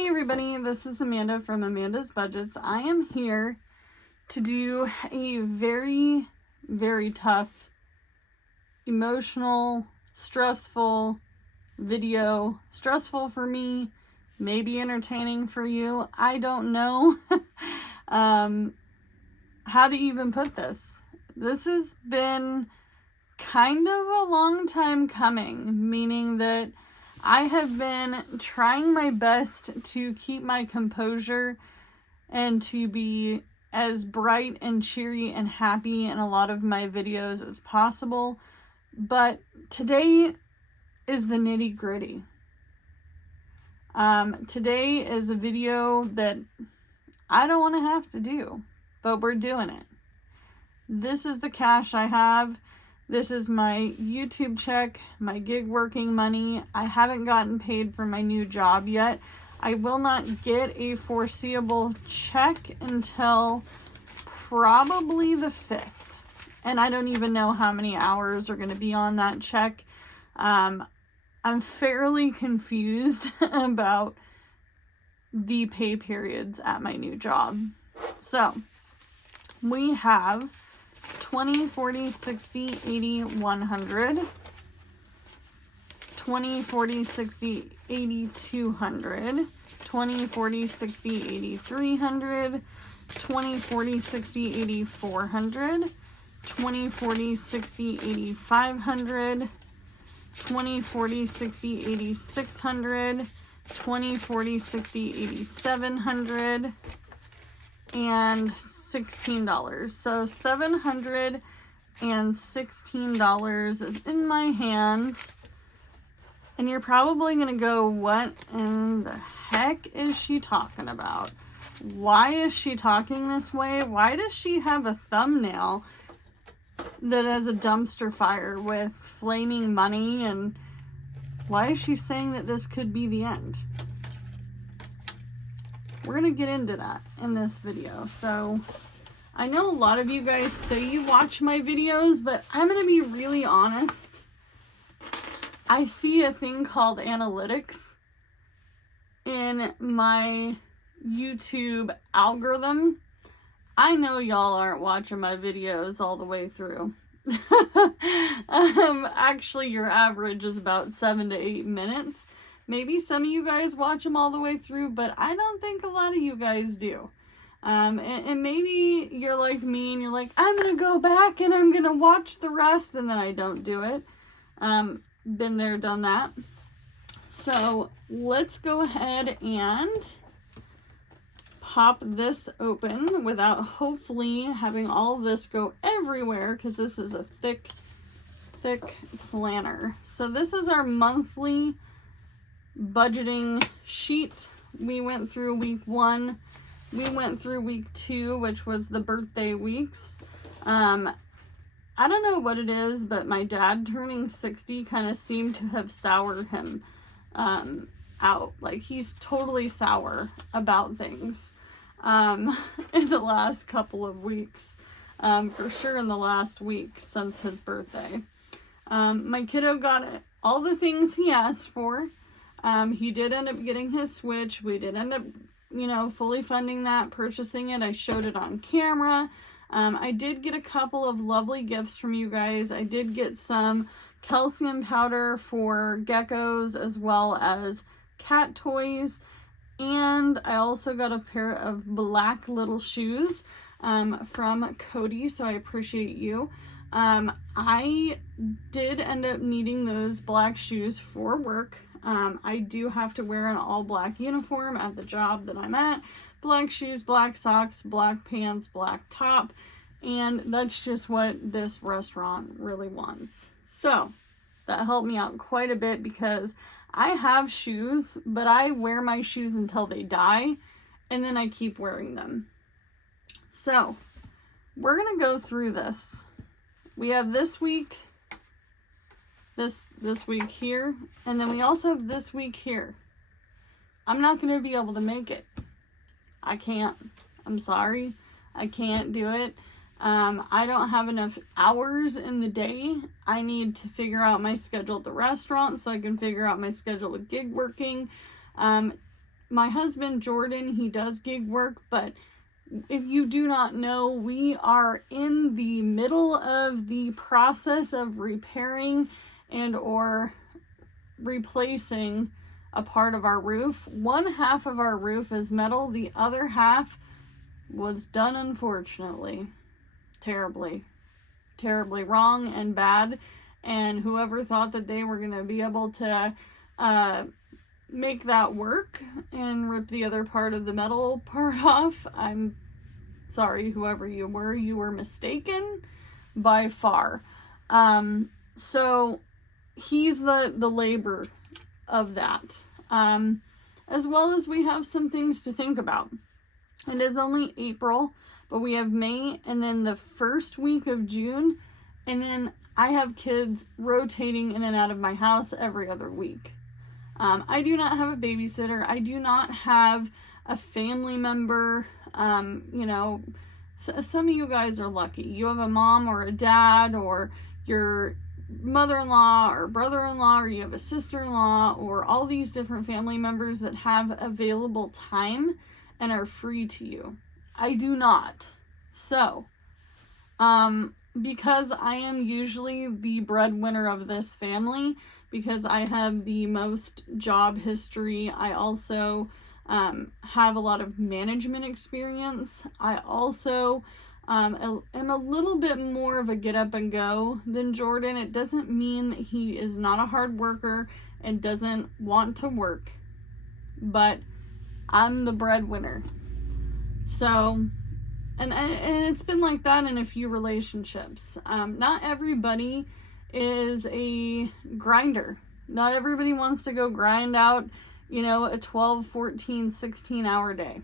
Hey everybody, this is Amanda from Amanda's Budgets. I am here to do a very, very tough, emotional, stressful video. Stressful for me, maybe entertaining for you. I don't know how to even put this. This has been kind of a long time coming, meaning that I have been trying my best to keep my composure and to be as bright and cheery and happy in a lot of my videos as possible. But today is the nitty gritty. Today is a video that I don't want to have to do, but we're doing it. This is the cash I have. This is my YouTube check, my gig working money. I haven't gotten paid for my new job yet. I will not get a foreseeable check until probably the 5th. And I don't even know how many hours are going to be on that check. I'm fairly confused about the pay periods at my new job. So, we have 20, 40, 60, 80, 100, 20, 40, 60, 80, 200, 20, 40, 60, 80, 300, 20, 40, 60, 80, 400, 20, 40, 60, 80, 500, 20, 40, 60, 80, 600, 20, 40, 60, 80, 700, and $16. So $716 is in my hand. And you're probably going to go, what in the heck is she talking about? Why is she talking this way? Why does she have a thumbnail that has a dumpster fire with flaming money? And why is she saying that this could be the end? We're going to get into that in this video. So, I know a lot of you guys say you watch my videos, but I'm going to be really honest. I see a thing called analytics in my YouTube algorithm. I know y'all aren't watching my videos all the way through. Actually, your average is about 7 to 8 minutes. Maybe some of you guys watch them all the way through, but I don't think a lot of you guys do. And maybe you're like me and you're like, I'm going to go back and I'm going to watch the rest, and then I don't do it. Been there, done that. So let's go ahead and pop this open without hopefully having all of this go everywhere, because this is a thick planner. So this is our monthly budgeting sheet. We went through week 1. We went through week 2, which was the birthday weeks. I don't know what it is, but my dad turning 60 kind of seemed to have soured him out. Like, he's totally sour about things in the last couple of weeks. For sure in the last week since his birthday. My kiddo got all the things he asked for. He did end up getting his Switch. We did end up, fully funding that, purchasing it. I showed it on camera. I did get a couple of lovely gifts from you guys. I did get some calcium powder for geckos as well as cat toys. And I also got a pair of black little shoes from Cody, so I appreciate you. I did end up needing those black shoes for work. I do have to wear an all black uniform at the job that I'm at. Black shoes, black socks, black pants, black top. And that's just what this restaurant really wants. So that helped me out quite a bit, because I have shoes, but I wear my shoes until they die, and then I keep wearing them. So we're going to go through this. We have this week, this week here, and then we also have this week here. I'm not going to be able to make it. I can't. I'm sorry. I can't do it. I don't have enough hours in the day. I need to figure out my schedule at the restaurant so I can figure out my schedule with gig working. my husband, Jordan, he does gig work, but if you do not know, we are in the middle of the process of repairing and or replacing a part of our roof. One half of our roof is metal. The other half was done, unfortunately, terribly wrong and bad. And whoever thought that they were going to be able to make that work and rip the other part of the metal part off, I'm sorry, whoever you were mistaken by far. So he's the labor of that. As well as we have some things to think about. It is only April, but we have May and then the first week of June, and then I have kids rotating in and out of my house every other week. I do not have a babysitter. I do not have a family member. You know, some of you guys are lucky. You have a mom or a dad or your mother-in-law or brother-in-law, or you have a sister-in-law, or all these different family members that have available time and are free to you. I do not. So, because I am usually the breadwinner of this family, because I have the most job history, I also have a lot of management experience. I also am a little bit more of a get up and go than Jordan. It doesn't mean that he is not a hard worker and doesn't want to work, but I'm the breadwinner. So, and it's been like that in a few relationships. Not everybody is a grinder. Not everybody wants to go grind out, you know, a 12, 14, 16 hour day.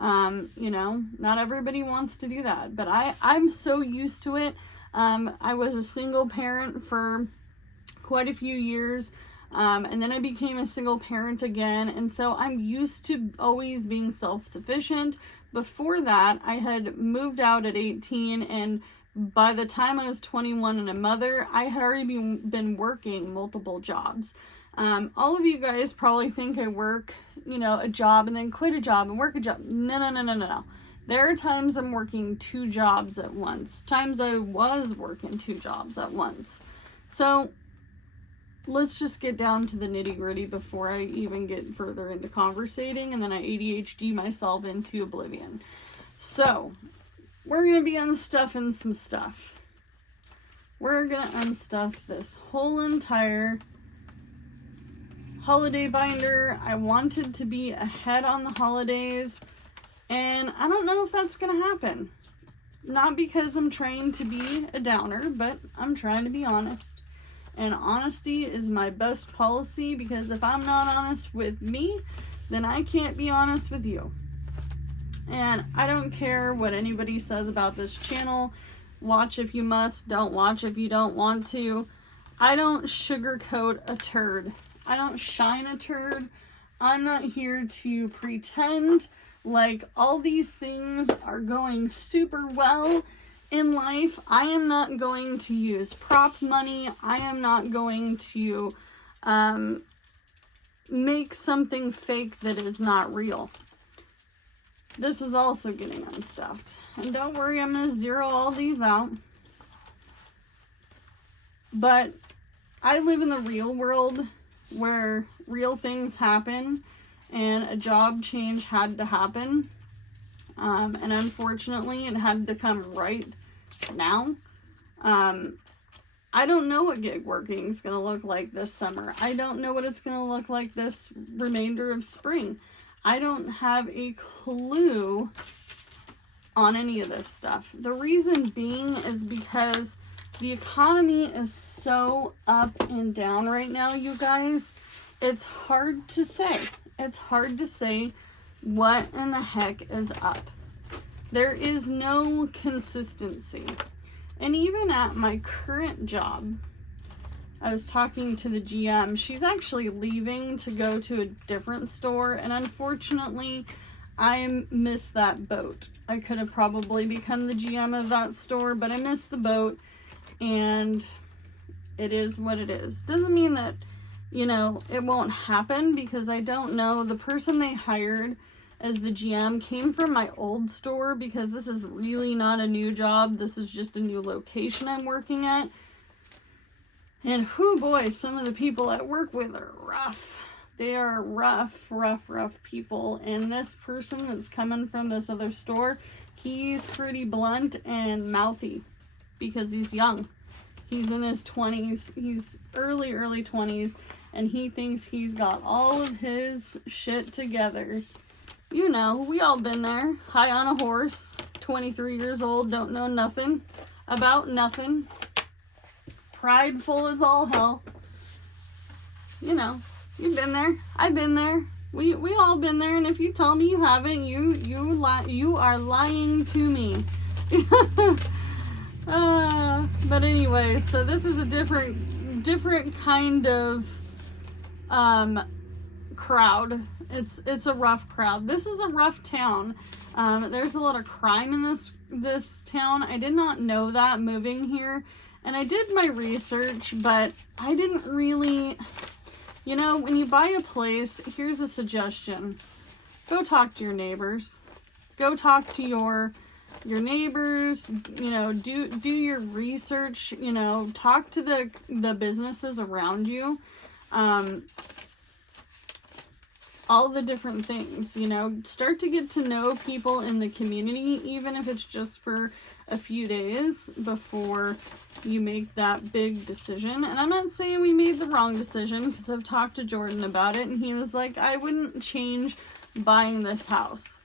You know, not everybody wants to do that, but I'm so used to it. I was a single parent for quite a few years. And then I became a single parent again. And so I'm used to always being self-sufficient. Before that, I had moved out at 18, and by the time I was 21 and a mother, I had already been working multiple jobs. All of you guys probably think I work, you know, a job and then quit a job and work a job. No. There are times I'm working 2 jobs at once. Times I was working 2 jobs at once. So let's just get down to the nitty gritty before I even get further into conversating, and then I ADHD myself into oblivion. So, we're going to be unstuffing some stuff. We're going to unstuff this whole entire holiday binder. I wanted to be ahead on the holidays, and I don't know if that's going to happen. Not because I'm trying to be a downer, but I'm trying to be honest. And honesty is my best policy, because if I'm not honest with me, then I can't be honest with you. And I don't care what anybody says about this channel. Watch if you must, don't watch if you don't want to. I don't sugarcoat a turd. I don't shine a turd. I'm not here to pretend like all these things are going super well in life. I am not going to use prop money. I am not going to make something fake that is not real. This is also getting unstuffed. And don't worry, I'm going to zero all these out. But I live in the real world where real things happen, and a job change had to happen. And unfortunately, it had to come right now. I don't know what gig working is going to look like this summer. I don't know what it's going to look like this remainder of spring. I don't have a clue on any of this stuff. The reason being is because the economy is so up and down right now, you guys. It's hard to say. It's hard to say what in the heck is up. There is no consistency. And even at my current job, I was talking to the GM. She's actually leaving to go to a different store, and unfortunately, I missed that boat. I could have probably become the GM of that store, but I missed the boat, and it is what it is. Doesn't mean that, you know, it won't happen because I don't know. The person they hired as the GM came from my old store, because this is really not a new job. This is just a new location I'm working at. And whoo boy, some of the people I work with are rough. They are rough people. And this person that's coming from this other store, he's pretty blunt and mouthy because he's young. He's in his 20s. He's early 20s. And he thinks he's got all of his shit together. You know, we all been there. High on a horse, 23 years old, don't know nothing about nothing. Prideful as all hell. You know, you've been there. I've been there. We all been there. And if you tell me you haven't, you are lying to me. But anyway, so this is a different kind of crowd. It's a rough crowd. This is a rough town. There's a lot of crime in this town. I did not know that moving here, and I did my research, but I didn't really, you know, when you buy a place, here's a suggestion. Go talk to your neighbors. Go talk to your neighbors, you know, do your research, you know, talk to the businesses around you. All the different things, you know, start to get to know people in the community, even if it's just for a few days before you make that big decision. And I'm not saying we made the wrong decision, because I've talked to Jordan about it, and he was like, I wouldn't change buying this house.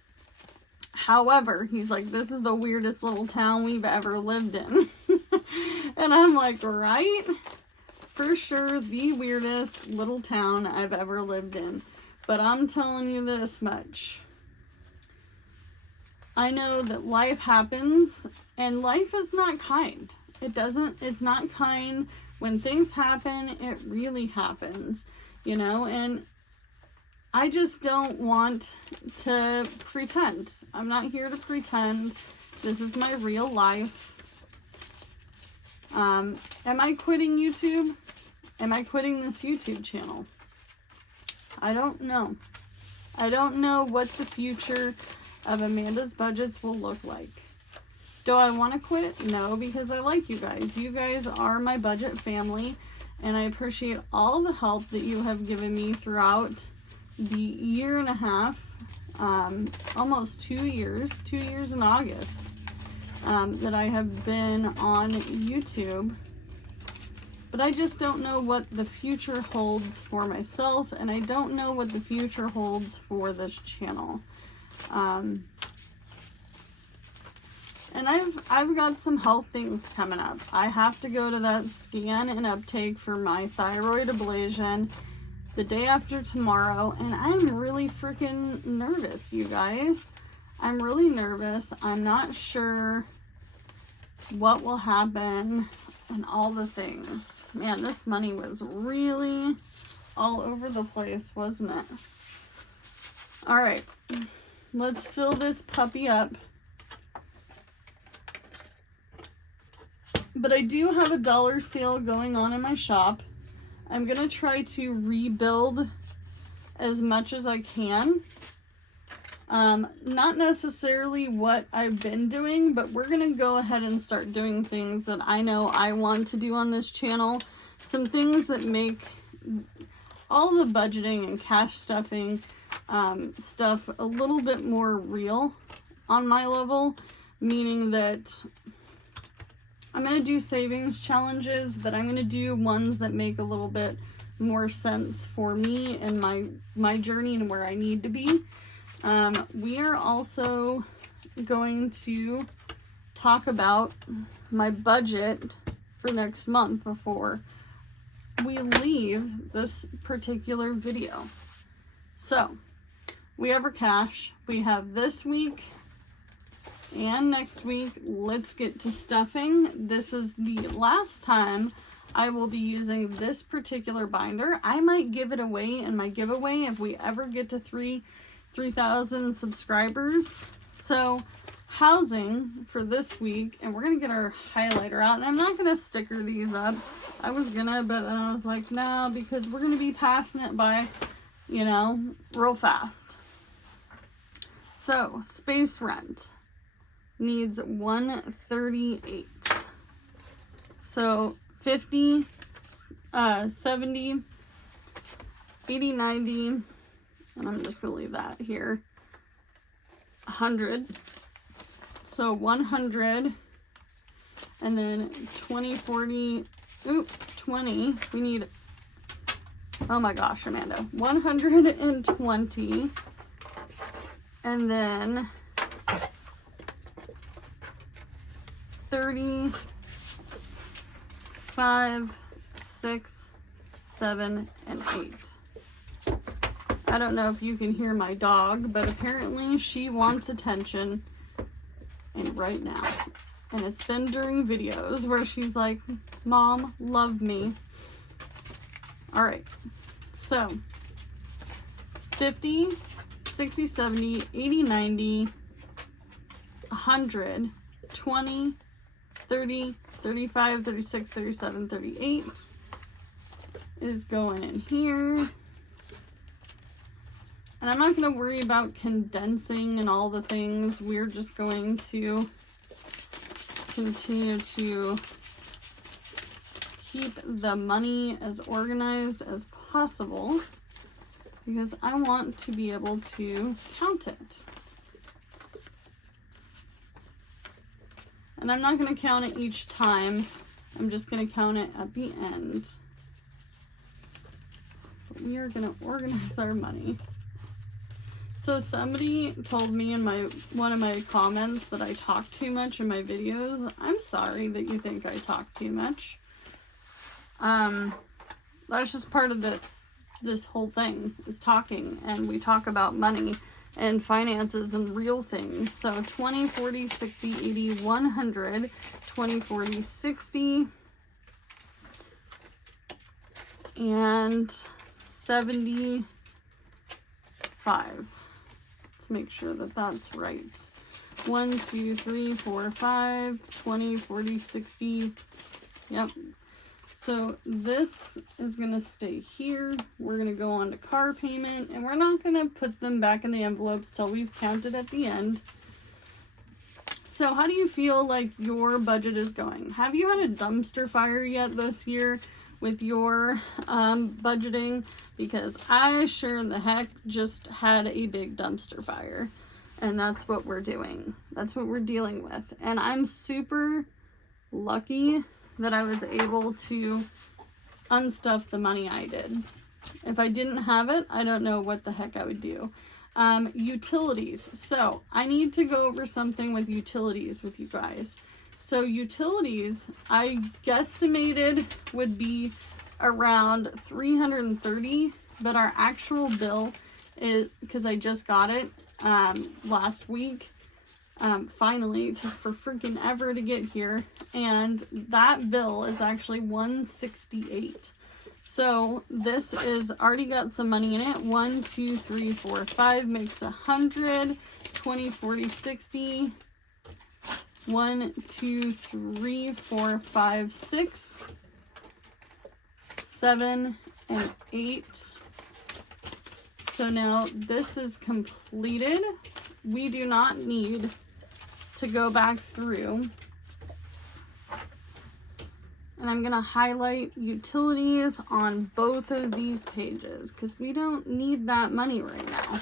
However, he's like, this is the weirdest little town we've ever lived in. And I'm like, right? For sure, the weirdest little town I've ever lived in. But I'm telling you this much. I know that life happens, and life is not kind. It's not kind. When things happen, it really happens, you know, and I just don't want to pretend. I'm not here to pretend. This is my real life. Am I quitting YouTube? Am I quitting this YouTube channel? I don't know. I don't know what the future of Amanda's Budgets will look like. Do I want to quit? No, because I like you guys. You guys are my budget family, and I appreciate all the help that you have given me throughout the year and a half, almost 2 years, 2 years in August, that I have been on YouTube. But I just don't know what the future holds for myself, and I don't know what the future holds for this channel. And I've got some health things coming up. I have to go to that scan and uptake for my thyroid ablation the day after tomorrow, and I'm really freaking nervous, you guys. I'm really nervous. I'm not sure what will happen. And all the things. Man, this money was really all over the place, wasn't it? Alright. Let's fill this puppy up. But I do have a dollar sale going on in my shop. I'm going to try to rebuild as much as I can. Not necessarily what I've been doing, but we're going to go ahead and start doing things that I know I want to do on this channel. Some things that make all the budgeting and cash stuffing stuff a little bit more real on my level, meaning that I'm going to do savings challenges, but I'm going to do ones that make a little bit more sense for me and my journey and where I need to be. We are also going to talk about my budget for next month before we leave this particular video. So, we have our cash. We have this week and next week. Let's get to stuffing. This is the last time I will be using this particular binder. I might give it away in my giveaway if we ever get to 3,000 subscribers. So housing for this week, and we're gonna get our highlighter out, and I'm not gonna sticker these up I was gonna, but then I was like, no, because we're gonna be passing it by, you know, real fast. So, space rent needs 138. So, 50, 70, 80, 90, and I'm just gonna leave that here. 100. So 100, and then 20, 40, 20. We need, oh my gosh, Amanda, 120, and then 30, 5, 6, 7, and 8. I don't know if you can hear my dog, but apparently she wants attention, and right now. And it's been during videos where she's like, Mom, love me. All right, so 50, 60, 70, 80, 90, 100, 20, 30, 35, 36, 37, 38 is going in here. And I'm not going to worry about condensing and all the things. We're just going to continue to keep the money as organized as possible because I want to be able to count it. And I'm not going to count it each time. I'm just going to count it at the end. But we are going to organize our money. So somebody told me in one of my comments that I talk too much in my videos. I'm sorry that you think I talk too much. That's just part of this whole thing is talking, and we talk about money and finances and real things. So 20, 40, 60, 80, 100, 20, 40, 60, and 75. Let's make sure that that's right. 1, 2, 3, 4, 5, 20, 40, 60. Yep. So this is going to stay here. We're going to go on to car payment, and we're not going to put them back in the envelopes till we've counted at the end. So how do you feel like your budget is going? Have you had a dumpster fire yet this year with your budgeting? Because I sure in the heck just had a big dumpster fire, and that's what we're doing. That's what we're dealing with. And I'm super lucky that I was able to unstuff the money I did. If I didn't have it, I don't know what the heck I would do. Utilities. So I need to go over something with utilities with you guys. So utilities, I guesstimated would be around $330, but our actual bill is, because I just got it last week, finally, it took for freaking ever to get here, and that bill is actually $168. So this is already got some money in it. 1, 2, 3, 4, 5 makes 100. 20, 40, 60. 1, 2, 3, 4, 5, 6, 7, and 8. So now this is completed. We do not need to go back through. And I'm going to highlight utilities on both of these pages because we don't need that money right now.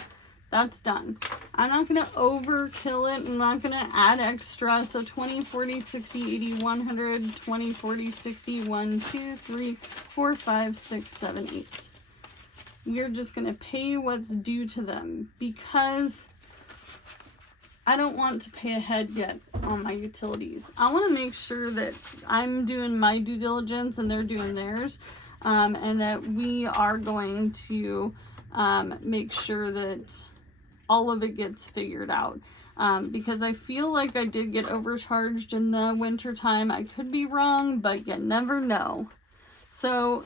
That's done. I'm not going to overkill it. I'm not going to add extra. So 20, 40, 60, 80, 100, 20, 40, 60, 1, 2, 3, 4, 5, 6, 7, 8. We're just going to pay what's due to them because I don't want to pay ahead yet on my utilities. I want to make sure that I'm doing my due diligence and they're doing theirs, and that we are going to make sure that all of it gets figured out. Because I feel like I did get overcharged in the winter time. I could be wrong, but you never know. So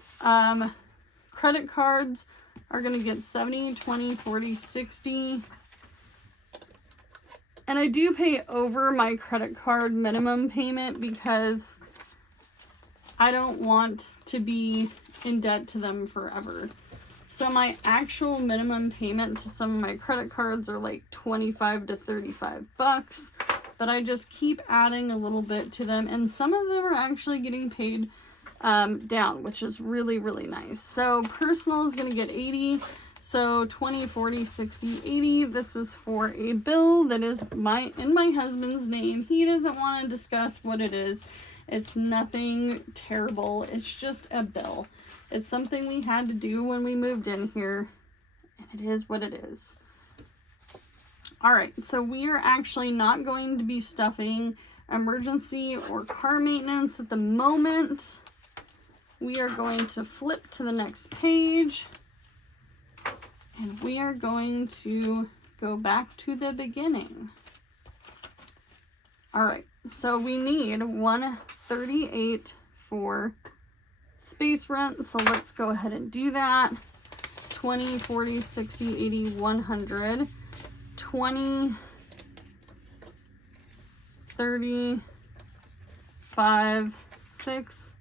credit cards are going to get 70, 20, 40, 60. And I do pay over my credit card minimum payment because I don't want to be in debt to them forever. So my actual minimum payment to some of my credit cards are like 25 to 35 bucks, but I just keep adding a little bit to them, and some of them are actually getting paid down, which is really, really nice. So personal is going to get 80. So 20, 40, 60, 80. This is for a bill that is in my husband's name. He doesn't want to discuss what it is. It's nothing terrible. It's just a bill. It's something we had to do when we moved in here. It is what it is. All right, so we are actually not going to be stuffing emergency or car maintenance at the moment. We are going to flip to the next page. And we are going to go back to the beginning. All right, so we need 138 for space rent. So let's go ahead and do that. 20, 40, 60, 80, 100, 20, 30, 5, 6,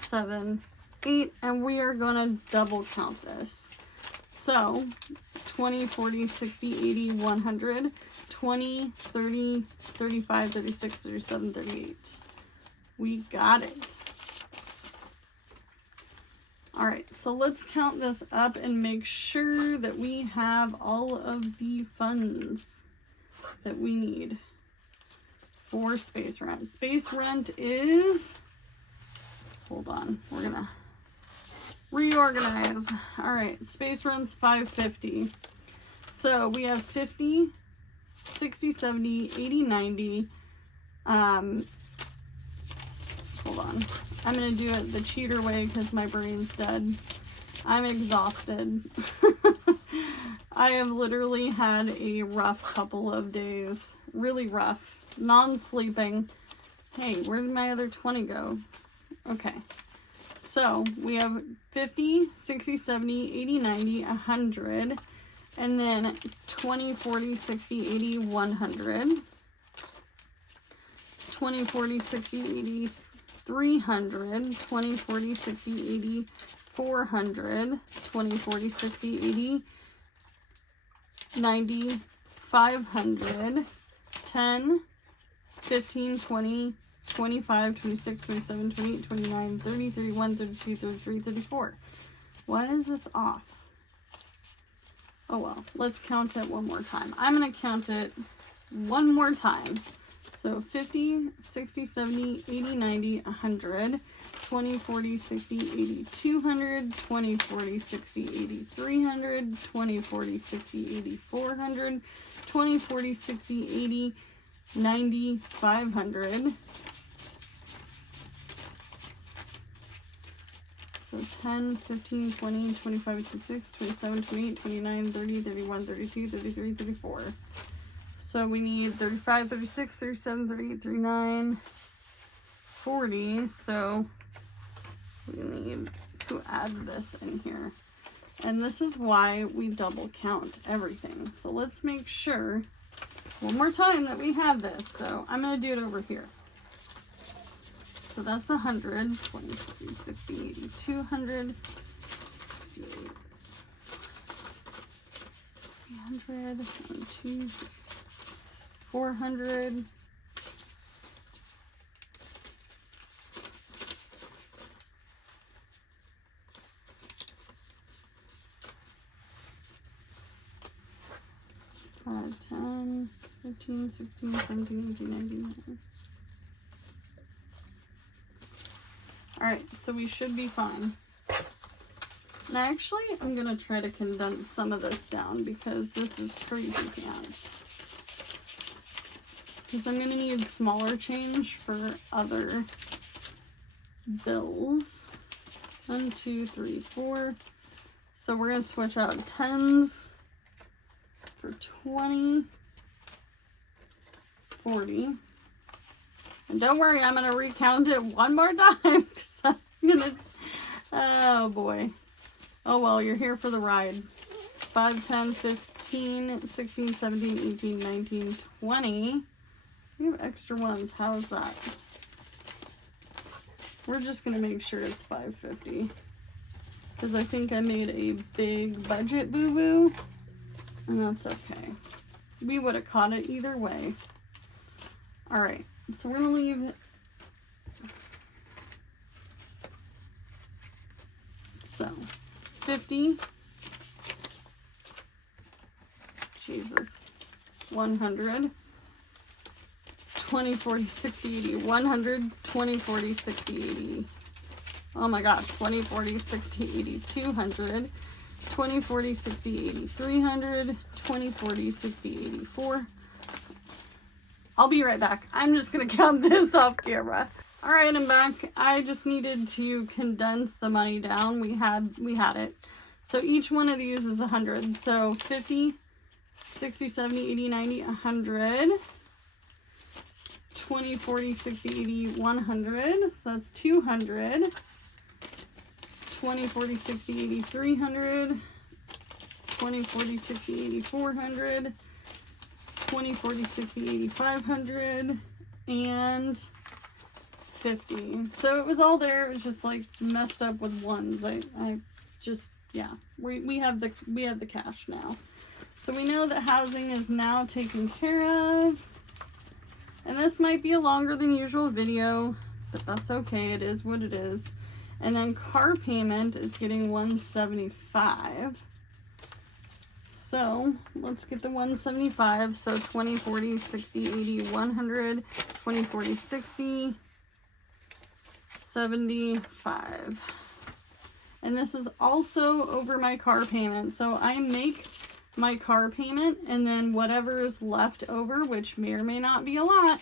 7, 8, and we are going to double count this. So 20, 40, 60, 80, 100, 20, 30, 35, 36, 37, 38. We got it. All right, so let's count this up and make sure that we have all of the funds that we need for space rent. Space rent is, hold on, we're gonna reorganize. All right, space rent's $550. So we have 50, 60, 70, 80, 90. Hold on. I'm going to do it the cheater way because my brain's dead. I'm exhausted. I have literally had a rough couple of days. Really rough. Non-sleeping. Hey, where did my other 20 go? Okay. So we have 50, 60, 70, 80, 90, 100. And then 20, 40, 60, 80, 100. 20, 40, 60, 80, 300, 20, 40, 60, 80, 400, 20, 40, 60, 80, 90, 500, 10, 15, 20, 25, 26, 27, 28, 29, 30, 31, 32, 33, 34. Why is this off? Oh well, let's count it one more time. I'm going to count it one more time. So 50, 60, 70, 80, 90, 100, 20, 40, 60, 80, 200, 20, 40, 60, 80, 300, 20, 40, 60, 80, 400, 20, 40, 60, 80, 90, 500. So 10, 15, 20, 25, 26, 27, 28, 29, 30, 31, 32, 33, 34. So we need 35, 36, 37, 38, 39, 40. So we need to add this in here. And this is why we double count everything. So let's make sure one more time that we have this. So I'm going to do it over here. So that's 100, 20, 40, 60, 80, 200, 68, 300, 1, 2, 400, 5, 10, 15, 16, 17, 18, 19. Alright, so we should be fine. And actually, I'm going to try to condense some of this down because this is crazy pants. Because I'm going to need smaller change for other bills. 1, 2, 3, 4. So we're going to switch out 10s for 20, 40. And don't worry, I'm going to recount it one more time. I'm going to, oh boy. Oh well, you're here for the ride. 5, 10, 15, 16, 17, 18, 19, 20. We have extra ones. How is that? We're just going to make sure it's $5.50. Because I think I made a big budget boo-boo. And that's okay. We would have caught it either way. Alright, so we're going to leave. So, 50. Jesus. 100. 20, 40, 60, 80. 100, 20, 40, 60, 80. Oh my gosh. 20, 40, 60, 80. 200. 20, 40, 60, 80. 300. 20, 40, 60, 84. I'll be right back. I'm just going to count this off camera. Alright, I'm back. I just needed to condense the money down. We had it. So each one of these is 100. So 50, 60, 70, 80, 90, 100. 20, 40, 60, 80, 100. So that's 200. 20, 40, 60, 80, 300. 20, 40, 60, 80, 400. 20, 40, 60, 80, 500. And 50. So it was all there. It was just like messed up with ones. I just, yeah, we have the cash now. So we know that housing is now taken care of. And this might be a longer than usual video, but that's okay. It is what it is. And then car payment is getting $175. So let's get the 175. So 20, 40, 60, 80, 100, 20, 40, 60, 75. And this is also over my car payment. So I make my car payment, and then whatever is left over, which may or may not be a lot,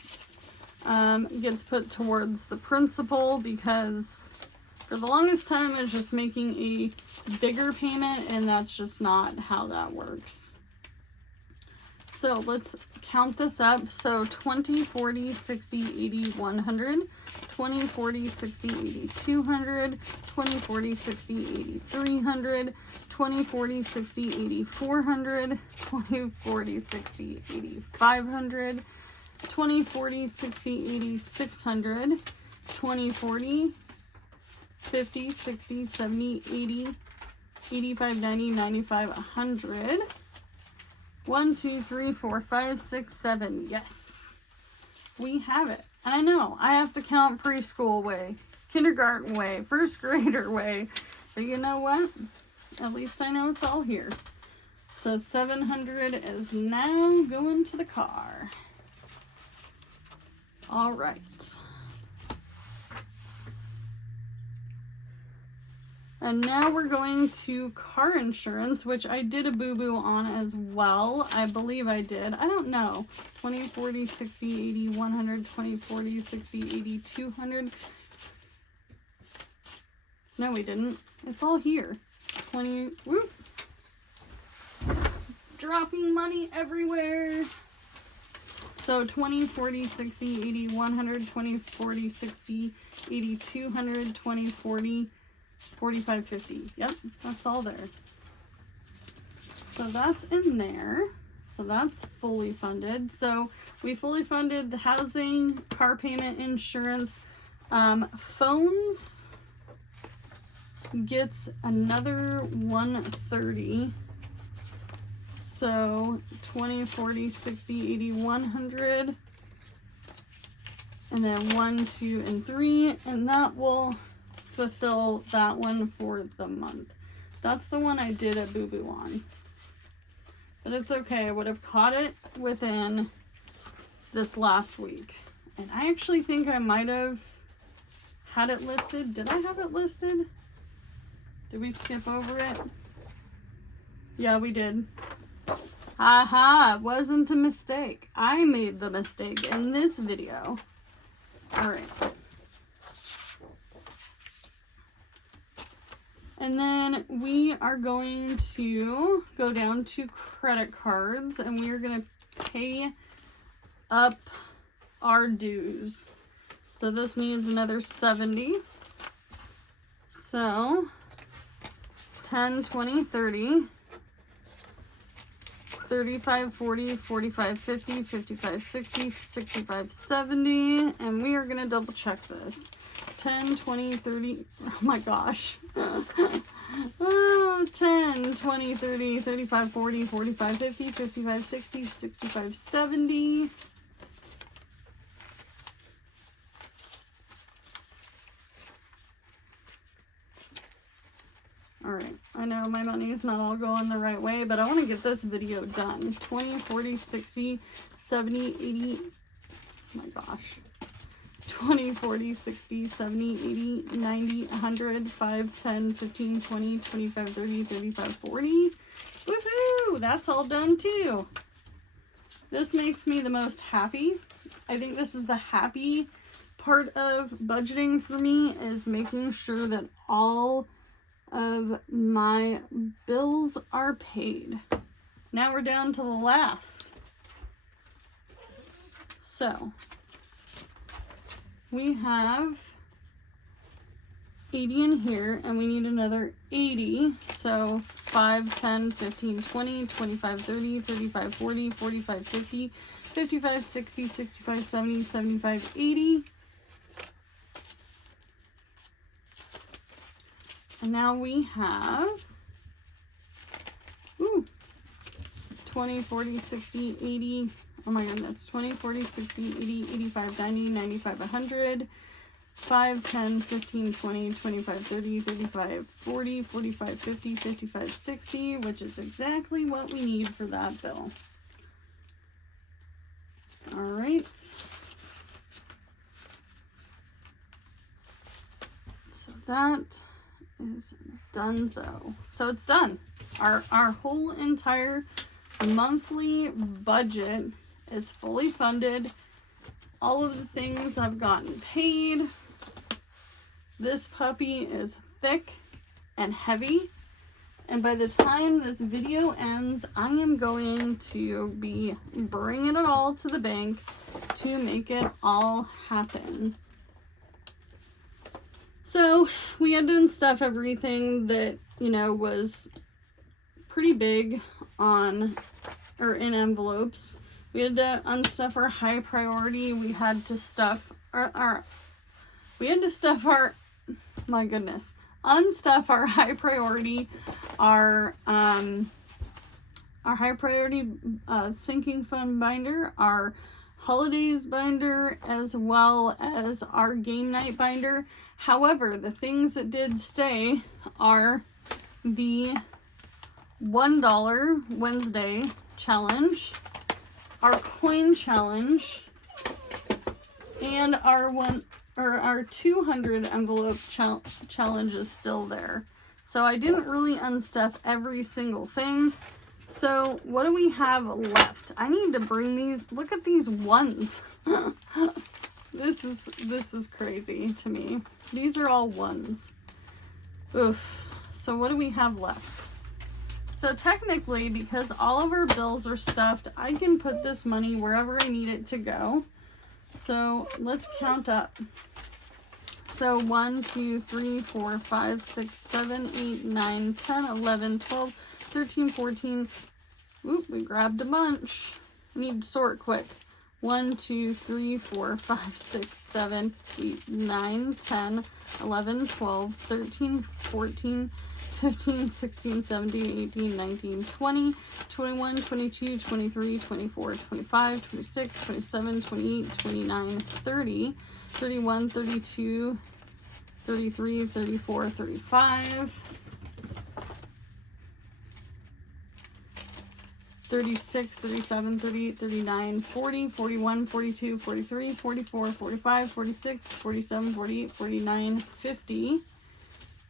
gets put towards the principal, because for the longest time I was just making a bigger payment, and that's just not how that works. So let's count this up. So 20, 40, 60, 80, 100, 20, 40, 60, 80, 200, 20, 40, 60, 80, 300, 20, 40, 60, 80, 400, 20, 40, 60, 80, 500, 20, 40, 60, 80, 600, 20, 40, 50, 60, 70, 80, 85, 90, 95, 100. 1, 2, 3, 4, 5, 6, 7. Yes, we have it. I know I have to count preschool way, kindergarten way, first grader way, but you know what? At least I know it's all here. So 700 is now going to the car. All right. And now we're going to car insurance, which I did a boo-boo on as well. I believe I did. I don't know. 20, 40, 60, 80, 100, 20, 40, 60, 80, 200. No, we didn't. It's all here. 20, whoop. Dropping money everywhere. So 20, 40, 60, 80, 100, 20, 40, 60, 80, 200, 20, 40, 45, 50. Yep, that's all there. So that's in there. So that's fully funded. So we fully funded the housing, car payment, insurance. Phones gets another 130. So 20, 40, 60, 80, 100. And then 1, 2, and 3. And that will fulfill that one for the month. That's the one I did a boo-boo on. But it's okay. I would have caught it within this last week. And I actually think I might have had it listed. Did I have it listed? Did we skip over it? Yeah, we did. Haha, it wasn't a mistake. I made the mistake in this video. Alright. And then we are going to go down to credit cards, and we are going to pay up our dues. So this needs another 70. So 10, 20, 30, 35, 40, 45, 50, 55, 60, 65, 70. And we are going to double check this. 10, 20, 30, oh my gosh. Oh, 10, 20, 30, 35, 40, 45, 50, 55, 60, 65, 70. Alright, I know my money is not all going the right way, but I want to get this video done. 20, 40, 60, 70, 80, oh my gosh. 20, 40, 60, 70, 80, 90, 100, 5, 10, 15, 20, 25, 30, 35, 40. Woohoo! That's all done too. This makes me the most happy. I think this is the happy part of budgeting for me, is making sure that all of my bills are paid. Now we're down to the last. So we have 80 in here, and we need another 80. So 5, 10, 15, 20, 25, 30, 35, 40, 45, 50, 55, 60, 65, 70, 75, 80. And now we have 20, 40, 60, 80. Oh my goodness. 20, 40, 60, 80, 85, 90, 95, 100. 5, 10, 15, 20, 25, 30, 35, 40, 45, 50, 55, 60, which is exactly what we need for that bill. All right. So that is donezo. So it's done. Our whole entire monthly budget is fully funded. All of the things I've gotten paid. This puppy is thick and heavy, and by the time this video ends, I am going to be bringing it all to the bank to make it all happen. So we had to unstuff everything that, you know, was pretty big on, or in envelopes. We had to unstuff our high priority. We had to stuff my goodness, unstuff our high priority, our high priority sinking fund binder, our holidays binder, as well as our game night binder. However, the things that did stay are the $1 Wednesday challenge, our coin challenge, and our 200 envelope challenge is still there. So I didn't really unstuff every single thing. So what do we have left? I need to bring these. Look at these ones. This is crazy to me. These are all ones. Oof. So what do we have left? So technically, because all of our bills are stuffed, I can put this money wherever I need it to go. So let's count up. So 1, 2, 3, 4, 5, 6, 7, 8, 9, 10, 11, 12, 13, 14. Oop, we grabbed a bunch. Need to sort quick. 1, 2, 3, 4, 5, 6, 7, 8, 9, 10, 11, 12, 13, 14, 15, 16, 17, 18, 19, 20, 21, 22, 23, 24, 25, 26, 27, 28, 29, 30, 31, 32, 33, 34, 35, 36, 37, 38, 39, 40, 41, 42, 43, 44, 45, 46, 47, 48, 49, 50.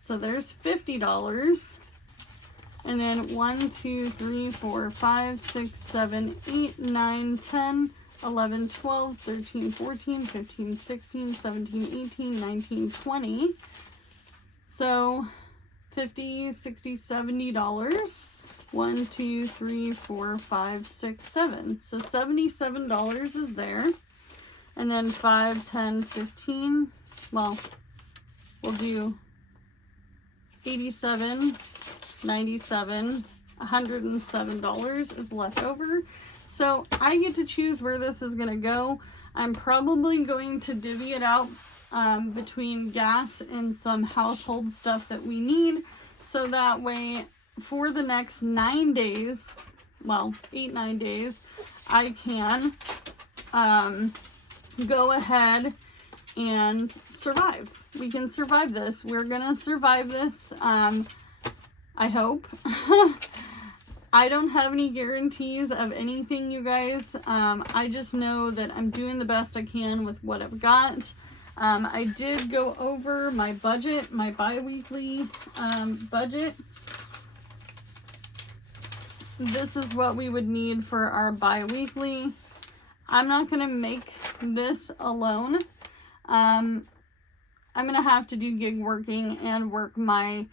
So there's $50. And then 1, 2, 3, 4, 5, 6, 7, 8, 9, 10, 11, 12, 13, 14, 15, 16, 17, 18, 19, 20. So $50, $60, $70. 1, 2, 3, 4, 5, 6, 7. So $77 is there. And then 5, 10, 15. Well, we'll do 87, 97, $107 is left over. So I get to choose where this is going to go. I'm probably going to divvy it out between gas and some household stuff that we need. So that way, for the next 9 days, well, 8-9 days, I can go ahead and survive. We can survive this. We're gonna survive this. I hope. I don't have any guarantees of anything, you guys. I just know that I'm doing the best I can with what I've got. I did go over my budget, my bi-weekly budget. This is what we would need for our bi-weekly. I'm not going to make this alone. I'm going to have to do gig working and work my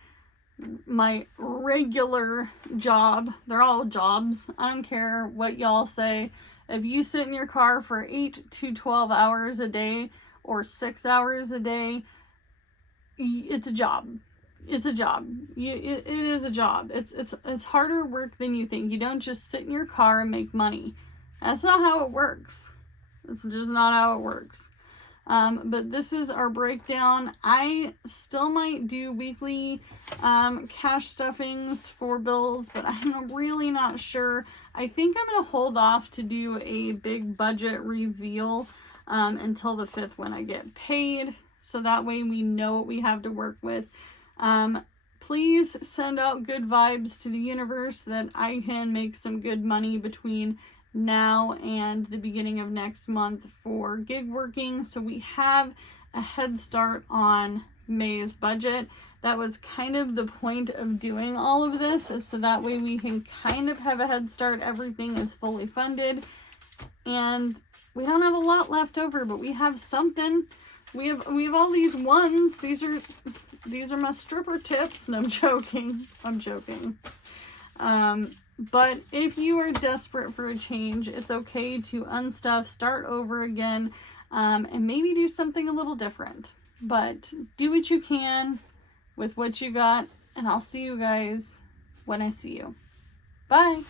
regular job. They're all jobs. I don't care what y'all say. If you sit in your car for 8 to 12 hours a day or 6 hours a day, it's a job. It's a job. It is a job. It's harder work than you think. You don't just sit in your car and make money. That's not how it works. It's just not how it works. But this is our breakdown. I still might do weekly cash stuffings for bills, but I'm really not sure. I think I'm going to hold off to do a big budget reveal until the 5th when I get paid, so that way we know what we have to work with. Please send out good vibes to the universe that I can make some good money between now and the beginning of next month for gig working, so we have a head start on May's budget. That was kind of the point of doing all of this, is so that way we can kind of have a head start. Everything is fully funded and we don't have a lot left over, but we have something. We have all these ones. These are my stripper tips. No, I'm joking. I'm joking. But if you are desperate for a change, it's okay to unstuff, start over again, and maybe do something a little different. But do what you can with what you got, and I'll see you guys when I see you. Bye!